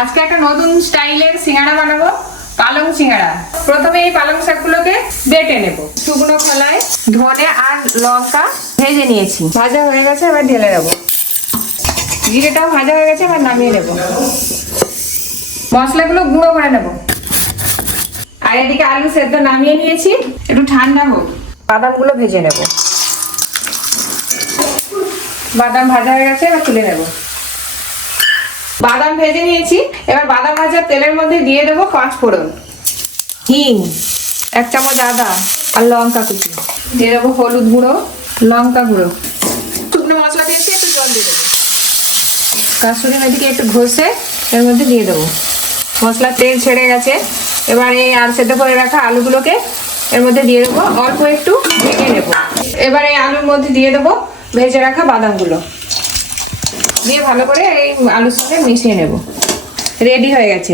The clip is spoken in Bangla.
আজকে একটা নতুন স্টাইলের সিঙ্গাড়া বানাবো, পালং সিঙ্গাড়া। প্রথমে এই পালং শাকগুলোকে বেটে নেব। শুকনো খোলায় ধনে আর লঙ্কা ভেজে নিয়েছি, ভাজা হয়ে গেছে, এবার ঢেলে দেবো। জিরেটাও ভাজা হয়ে গেছে, এবার নামিয়ে নেব। মশলাগুলো গুঁড়ো করে নেব। আর এদিকে আলু সেদ্ধ নামিয়ে নিয়েছি, একটু ঠান্ডা হোক। বাদামগুলো ভেজে নেব। বাদাম ভাজা হয়ে গেছে, এবার তুলে নেব। বাদাম ভেজে নিয়েছি, এবার বাদাম ভাজার তেলের মধ্যে দিয়ে দেবো 5 ফোড়ন, হিং, 1 চামচ আদা আর লঙ্কা কুচি, দিয়ে দেবো হলুদ গুঁড়ো, লঙ্কা গুঁড়ো, শুকনো মশলা দিয়েছি, একটু জল দিয়ে দেবো। কাসুরি মেথিকে একটু ঘষে এর মধ্যে দিয়ে দেবো। মশলা তেল ছেড়ে গেছে, এবার এই আর সেদ্ধ করে রাখা আলুগুলোকে এর মধ্যে দিয়ে দেবো, অল্প একটু ভেজে নেবো। এবার এই আলুর মধ্যে দিয়ে দেবো ভেজে রাখা বাদামগুলো, দিয়ে ভালো করে এই আলুর সঙ্গে মিশিয়ে নেব। রেডি হয়ে গেছে।